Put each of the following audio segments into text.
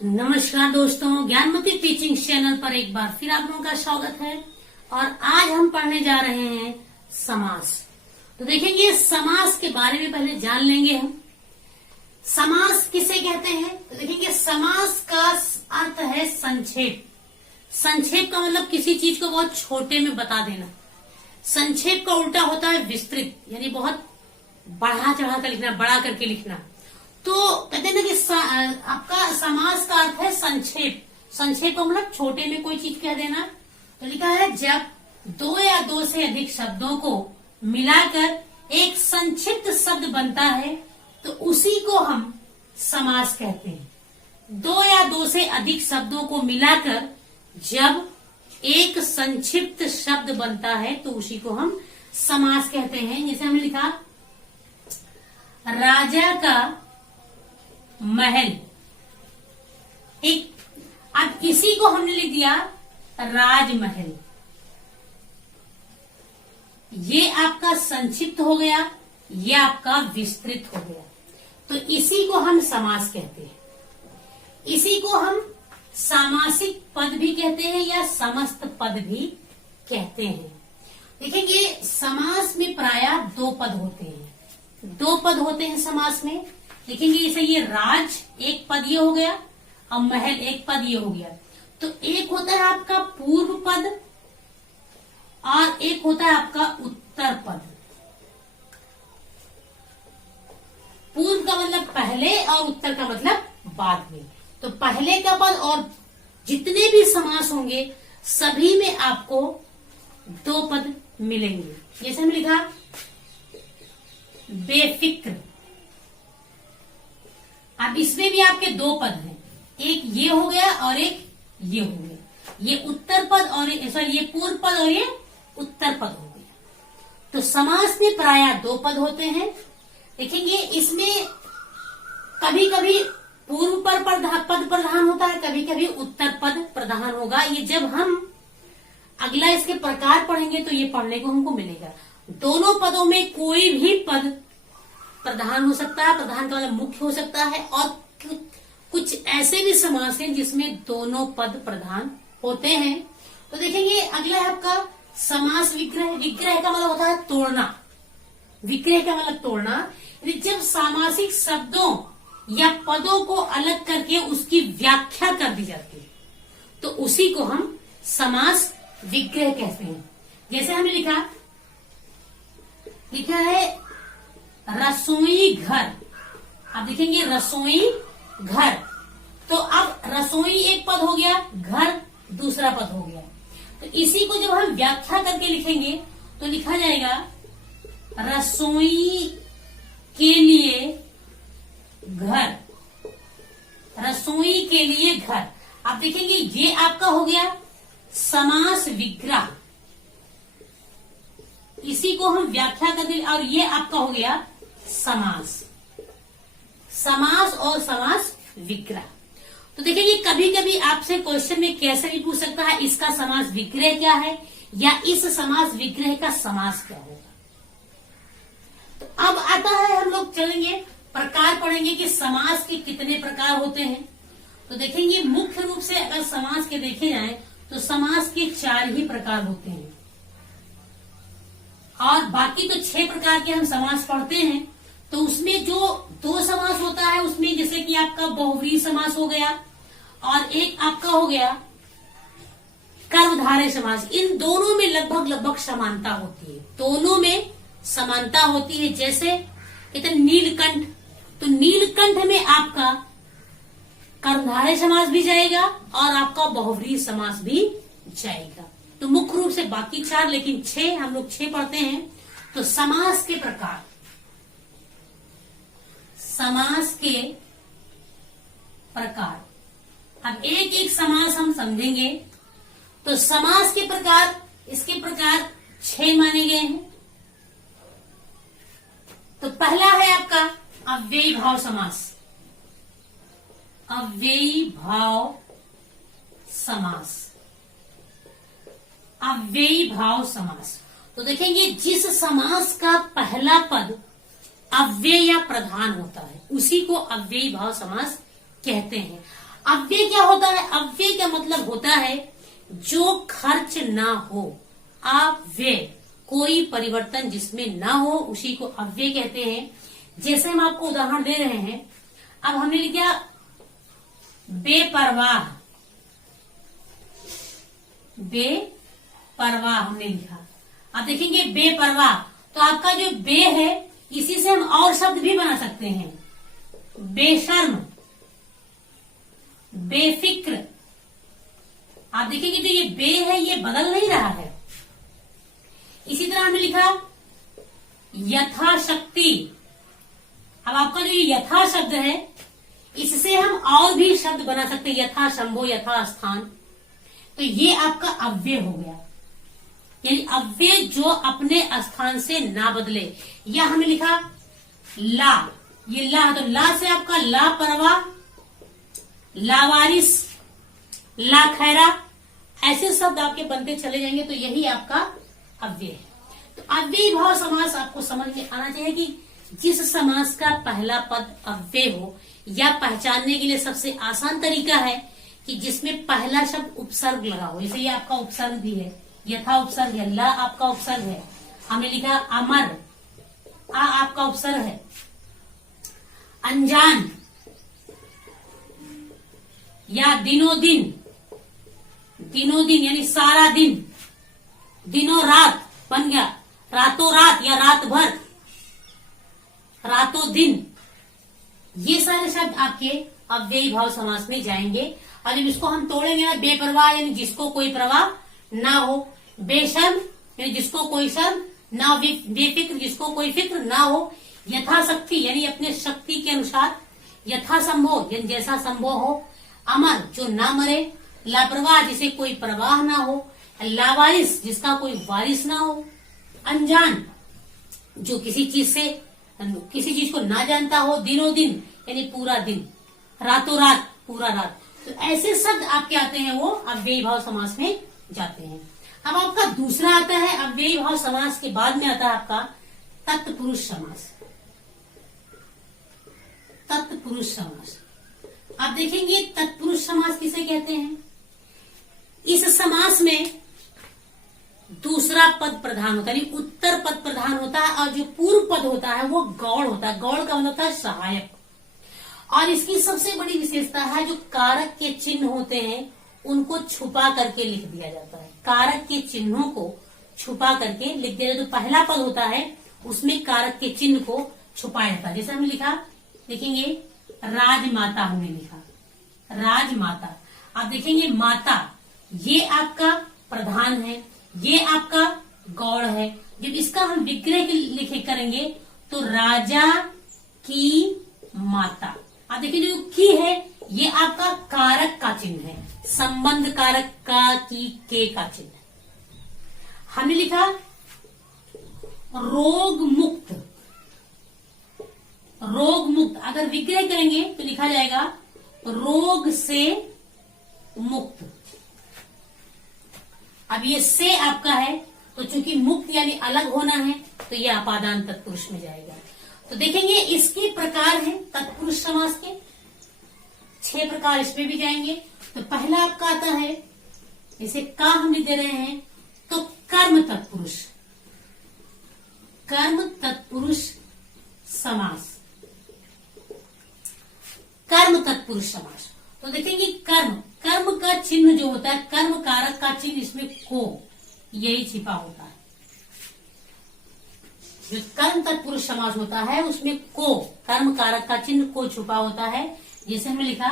नमस्कार दोस्तों, Gyanmati teaching channel पर एक बार फिर आप लोगों का स्वागत है। और आज हम पढ़ने जा रहे हैं समास। तो देखेंगे समास के बारे में पहले जान लेंगे हम। समास किसे कहते हैं? तो देखेंगे समास का अर्थ है संक्षेप। संक्षेप का मतलब किसी चीज को बहुत छोटे में बता देना। संक्षेप का उल्टा होता है विस्तृत, यानी बहुत बढ़ा चढ़ा कर लिखना, बड़ा करके लिखना। तो कहते हैं ना कि आपका समास का अर्थ है संक्षेप। संक्षेप का मतलब छोटे में कोई चीज कह देना। तो लिखा है जब दो या दो से अधिक शब्दों को मिलाकर एक संक्षिप्त शब्द बनता है तो उसी को हम समास कहते हैं। दो या दो से अधिक शब्दों को मिलाकर जब एक संक्षिप्त शब्द बनता है तो उसी को हम समास कहते हैं। जैसे हमने लिखा राजा का महल, एक अब इसी को हमने लिख दिया राजमहल। ये आपका संक्षिप्त हो गया, ये आपका विस्तृत हो गया। तो इसी को हम समास कहते हैं। इसी को हम सामासिक पद भी कहते हैं या समस्त पद भी कहते हैं। देखेंगे समास में प्रायः दो पद होते हैं। दो पद होते हैं समास में। देखेंगे जैसे ये राज एक पद ये हो गया और महल एक पद ये हो गया। तो एक होता है आपका पूर्व पद और एक होता है आपका उत्तर पद। पूर्व का मतलब पहले और उत्तर का मतलब बाद में। तो पहले का पद और जितने भी समास होंगे सभी में आपको दो पद मिलेंगे। जैसे हमने लिखा बेफिक्र, अब इसमें भी आपके दो पद हैं, एक ये हो गया और एक ये हो गया। ये उत्तर पद और ये पूर्व पद और ये उत्तर पद हो गया। तो समास में प्रायः दो पद होते हैं। देखेंगे इसमें कभी कभी पूर्व पद प्रधान होता है, कभी कभी उत्तर पद प्रधान होगा। ये जब हम अगला इसके प्रकार पढ़ेंगे तो ये पढ़ने को हमको मिलेगा। दोनों पदों में कोई भी पद प्रधान हो सकता है, प्रधान का मतलब मुख्य हो सकता है। और कुछ ऐसे भी समास हैं जिसमें दोनों पद प्रधान होते हैं। तो देखेंगे अगला है आपका समास विग्रह। विग्रह का मतलब होता है तोड़ना। विग्रह का मतलब तोड़ना, यानी जब सामासिक शब्दों या पदों को अलग करके उसकी व्याख्या कर दी जाती है तो उसी को हम समास विग्रह कहते हैं। जैसे हमने लिखा है रसोई घर। अब देखेंगे रसोई घर, तो अब रसोई एक पद हो गया, घर दूसरा पद हो गया। तो इसी को जब हम व्याख्या करके लिखेंगे तो लिखा जाएगा रसोई के लिए घर। रसोई के लिए घर। अब देखेंगे ये आपका हो गया समास विग्रह। इसी को हम व्याख्या करके, और ये आपका हो गया समास। समास और समास विग्रह। तो देखिए कभी कभी आपसे क्वेश्चन में कैसे भी पूछ सकता है इसका समास विग्रह क्या है या इस समास विग्रह का समास क्या होगा। तो अब आता है, हम लोग चलेंगे प्रकार पढ़ेंगे कि समास के कितने प्रकार होते हैं। तो देखेंगे मुख्य रूप से अगर समास के देखे जाए तो समास के 4 ही प्रकार होते हैं और बाकी तो 6 प्रकार के हम समास पढ़ते हैं। तो उसमें जो 2 समास होता है उसमें जैसे कि आपका बहुव्रीहि समास हो गया और एक आपका हो गया कर्मधारय समास। इन दोनों में लगभग समानता होती है। दोनों में समानता होती है। जैसे कहते नीलकंठ, तो नीलकंठ में आपका कर्मधारय समास भी जाएगा और आपका बहुव्रीहि समास भी जाएगा। तो मुख्य रूप से बाकी 4 लेकिन 6 हम लोग 6 पढ़ते हैं। तो समास के प्रकार, समास के प्रकार, अब एक एक समास हम समझेंगे। तो समास के प्रकार, इसके प्रकार 6 माने गए हैं। तो पहला है आपका अव्ययी भाव समास। अव्ययी भाव समास, अव्ययी भाव समास। तो देखेंगे जिस समास का पहला पद अव्यय या प्रधान होता है उसी को अव्ययी भाव समास कहते हैं। अव्यय क्या होता है? अव्यय का मतलब होता है जो खर्च ना हो। अव्यय, कोई परिवर्तन जिसमें ना हो, उसी को अव्यय कहते हैं। जैसे हम आपको उदाहरण दे रहे हैं, अब हमने लिखा बेपरवाह। बेपरवाह हमने लिखा। अब देखेंगे बेपरवाह, तो आपका जो बे है इसी से हम और शब्द भी बना सकते हैं। बेशर्म, बेफिक्र। आप देखेंगे जो ये बे है ये बदल नहीं रहा है। इसी तरह हमने लिखा यथाशक्ति। अब आपका जो ये यथा शब्द है इससे हम और भी शब्द बना सकते हैं, यथा शंभो, यथा स्थान। तो ये आपका अव्यय हो गया, यानी अव्यय जो अपने स्थान से ना बदले। या हमने लिखा ला, ये ला, तो ला से आपका लापरवाह, लावारिस, लाखैरा, ऐसे शब्द आपके बनते चले जाएंगे। तो यही आपका अव्यय है। तो अव्ययी भाव समास आपको समझ में आना चाहिए कि जिस समास का पहला पद अव्यय हो, या पहचानने के लिए सबसे आसान तरीका है कि जिसमें पहला शब्द उपसर्ग लगा हो। जैसे ये आपका उपसर्ग भी है, यथा उपसर्ग है, ला आपका उपसर्ग है। हमने लिखा अमर, आ आपका उपसर्ग है। अनजान, या दिनों दिन, दिनों दिन यानी सारा दिन। दिनों रात बन गया, रातों रात या रात भर, रातों दिन। ये सारे शब्द आपके अव्ययी भाव समास में जाएंगे। और जब इसको हम तोड़ेंगे ना, बेपरवाह यानी जिसको कोई परवाह ना हो, बेशर्म यानी जिसको कोई शर्म ना हो, बेफिक्र जिसको कोई फिक्र ना हो, यथाशक्ति यानी अपने शक्ति के अनुसार, यथासंभव यानी जैसा संभव हो, अमर जो ना मरे, लापरवाह जिसे कोई परवाह ना हो, लावारिस जिसका कोई वारिस ना हो, अनजान जो किसी चीज को ना जानता हो, दिनों दिन यानी पूरा दिन, रातों रात पूरा रात। तो ऐसे शब्द आपके आते हैं वो अव्ययी भाव समास में जाते हैं। अब आपका दूसरा आता है अव्ययी भाव समास के बाद में आता है आपका तत्पुरुष समास। तत्पुरुष समास आप देखेंगे तत्पुरुष समास किसे कहते हैं? इस समास में दूसरा पद प्रधान होता है, यानी उत्तर पद प्रधान होता है, और जो पूर्व पद होता है वो गौड़ होता है। गौड़ का मतलब होता है सहायक। और इसकी सबसे बड़ी विशेषता है जो कारक के चिन्ह होते हैं उनको छुपा करके लिख दिया जाता है। कारक के चिन्हों को छुपा करके लिख दिया जाता है। जो पहला पद होता है उसमें कारक के चिन्ह को छुपाया जाता है। जैसे हमने लिखा, देखेंगे राजमाता, हमने लिखा राजमाता। आप देखेंगे माता ये आपका प्रधान है, ये आपका गौड़ है। जब इसका हम विग्रह लिखे करेंगे तो राजा की माता। आप देखिए जो की है ये आपका कारक का चिन्ह है, संबंध कारक का की के का चिन्ह है। हमने लिखा रोग मुक्त। रोग मुक्त अगर विग्रह करेंगे तो लिखा जाएगा रोग से मुक्त। अब ये से आपका है तो चूंकि मुक्त यानी अलग होना है तो ये अपादान तत्पुरुष में जाएगा। तो देखेंगे इसके प्रकार हैं तत्पुरुष समास के 6 प्रकार, इसमें भी जाएंगे। तो पहला आपका आता है, इसे का हमने दे रहे हैं तो कर्म तत्पुरुष। कर्म तत्पुरुष समास, कर्म तत्पुरुष समास। तो देखेंगे कर्म, कर्म का चिन्ह जो होता है, कर्म कारक का चिन्ह इसमें को यही छिपा होता है। जो कर्म तत्पुरुष समास होता है उसमें को, कर्म कारक का चिन्ह को छुपा होता है। जैसे हमने लिखा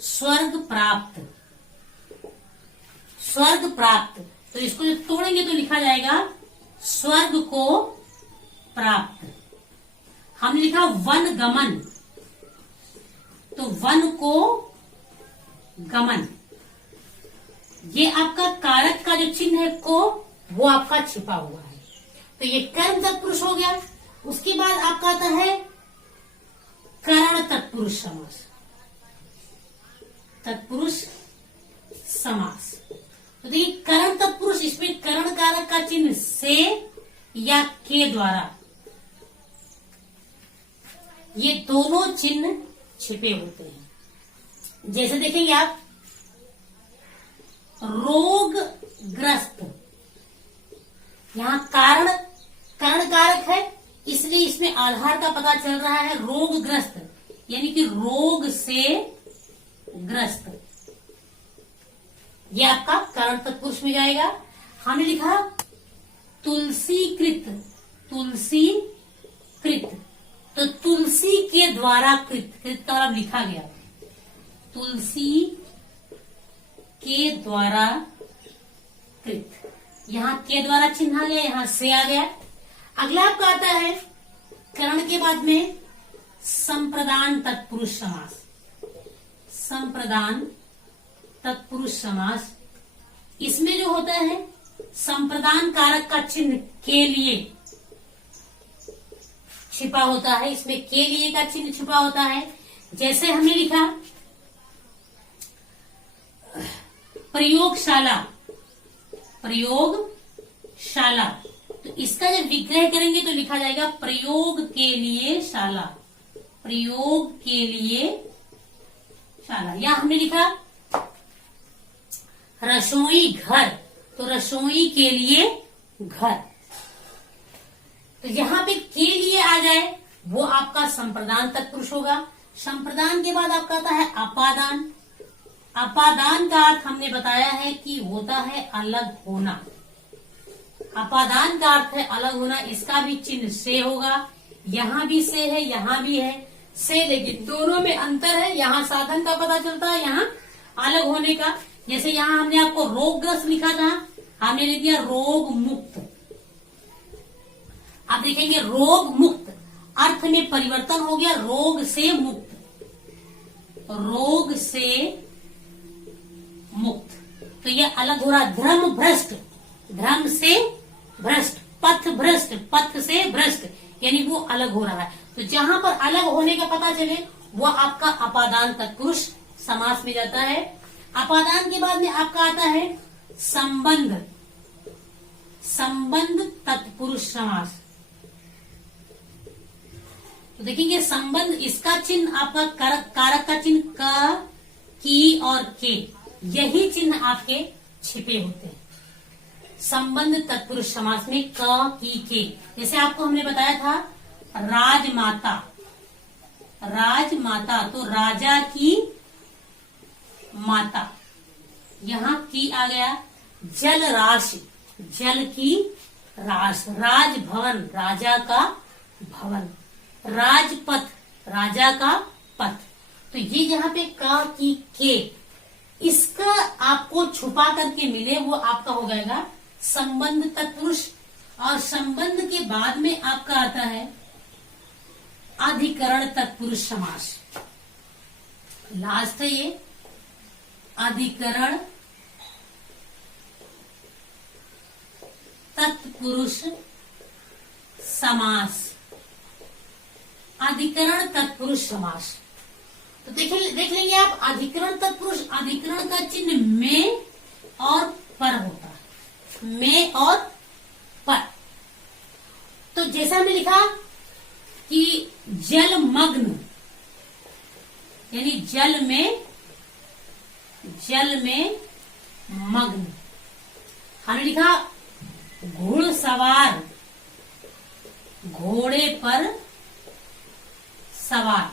स्वर्ग प्राप्त, स्वर्ग प्राप्त। तो इसको जब तोड़ेंगे तो लिखा जाएगा स्वर्ग को प्राप्त। हमने लिखा वन गमन, तो वन को गमन। ये आपका कारक का जो चिन्ह है को, वो आपका छिपा हुआ है। तो ये कर्म तत्पुरुष हो गया। उसके बाद आपका आता है करण तत्पुरुष समास। तत्पुरुष समास तो देखिए करण तत्पुरुष, इसमें करण कारक का चिन्ह से या के द्वारा, ये दोनों चिन्ह छिपे होते हैं। जैसे देखेंगे आप, रोगग्रस्त, यहां कारण कर्ण कारक है, इसलिए इसमें आधार का पता चल रहा है। रोगग्रस्त यानी कि रोग से ग्रस्त, ये आपका कर्ण तत्पुरुष में जाएगा। हमने लिखा तुलसीकृत, तुलसीकृत, तो तुलसी के द्वारा कृत, कृत का मतलब लिखा गया, तुलसी के द्वारा कृत, यहां के द्वारा चिन्ह आ गया, यहां से आ गया। अगला आपका आता है कर्ण के बाद में संप्रदान तत्पुरुष समास, संप्रदान तत्पुरुष समास। इसमें जो होता है संप्रदान कारक का चिन्ह के लिए छिपा होता है, इसमें के लिए का चिन्ह छिपा होता है। जैसे हमने लिखा प्रयोगशाला, प्रयोगशाला, तो इसका जब विग्रह करेंगे तो लिखा जाएगा प्रयोग के लिए शाला, प्रयोग के लिए शाला। या हमने लिखा रसोई घर, तो रसोई के लिए घर, तो यहां पे के लिए आ जाए वो आपका संप्रदान तत्पुरुष होगा। संप्रदान के बाद आपका आता है अपादान। अपादान का अर्थ हमने बताया है कि होता है अलग होना, अपादान का अर्थ है अलग होना। इसका भी चिन्ह से होगा, यहां भी से है, यहां भी है से, लेकिन दोनों में अंतर है। यहां साधन का पता चलता है, यहां अलग होने का। जैसे यहां हमने आपको रोगग्रस्त लिखा था, हमने लिख दिया रोग मुक्त। आप देखेंगे रोग मुक्त, अर्थ में परिवर्तन हो गया, रोग से मुक्त, रोग से मुक्त, तो यह अलग हो रहा। धर्म भ्रष्ट, धर्म से भ्रष्ट, पथ भ्रष्ट, पथ से भ्रष्ट, यानी वो अलग हो रहा है। तो जहां पर अलग होने का पता चले वो आपका अपादान तत्पुरुष समास में जाता है। अपादान के बाद में आपका आता है संबंध, संबंध तत्पुरुष समास। तो देखेंगे संबंध, इसका चिन्ह आपका कारक का चिन्ह क, की और के, यही चिन्ह आपके छिपे होते हैं संबंध तत्पुरुष समास में, क, की, के। जैसे आपको हमने बताया था राजमाता, राजमाता, तो राजा की माता, यहाँ की आ गया। जल राशि, जल की राश, राजभवन, राजा का भवन, राजपथ, राजा का पथ, तो ये जहाँ पे का, की, के, इसका आपको छुपा करके मिले वो आपका हो जाएगा संबंध तत्पुरुष। और संबंध के बाद में आपका आता है अधिकरण तत्पुरुष समास, लास्ट है ये अधिकरण तत्पुरुष समास, अधिकरण तत्पुरुष समास। तो देख लेंगे आप अधिकरण तत्पुरुष, अधिकरण का चिन्ह में और पर होता है, में और पर। तो जैसा हमने लिखा कि जलमग्न, यानी जल में मग्न। हमने लिखा घुड़सवार, घोड़े पर सवार,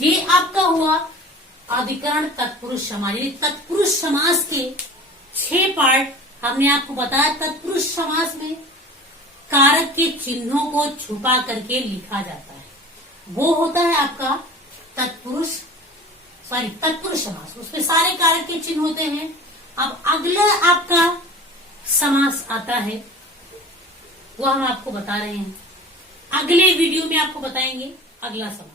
ये आपका हुआ अधिकरण तत्पुरुष समास। यानी तत्पुरुष समास के 6 पार्ट हमने आपको बताया। तत्पुरुष समास में कारक के चिन्हों को छुपा करके लिखा जाता है, वो होता है आपका तत्पुरुष समास, उसमें सारे कारक के चिन्ह होते हैं। अब अगला आपका समास आता है, वो हम आपको बता रहे हैं, अगले वीडियो में आपको बताएंगे अगला समास।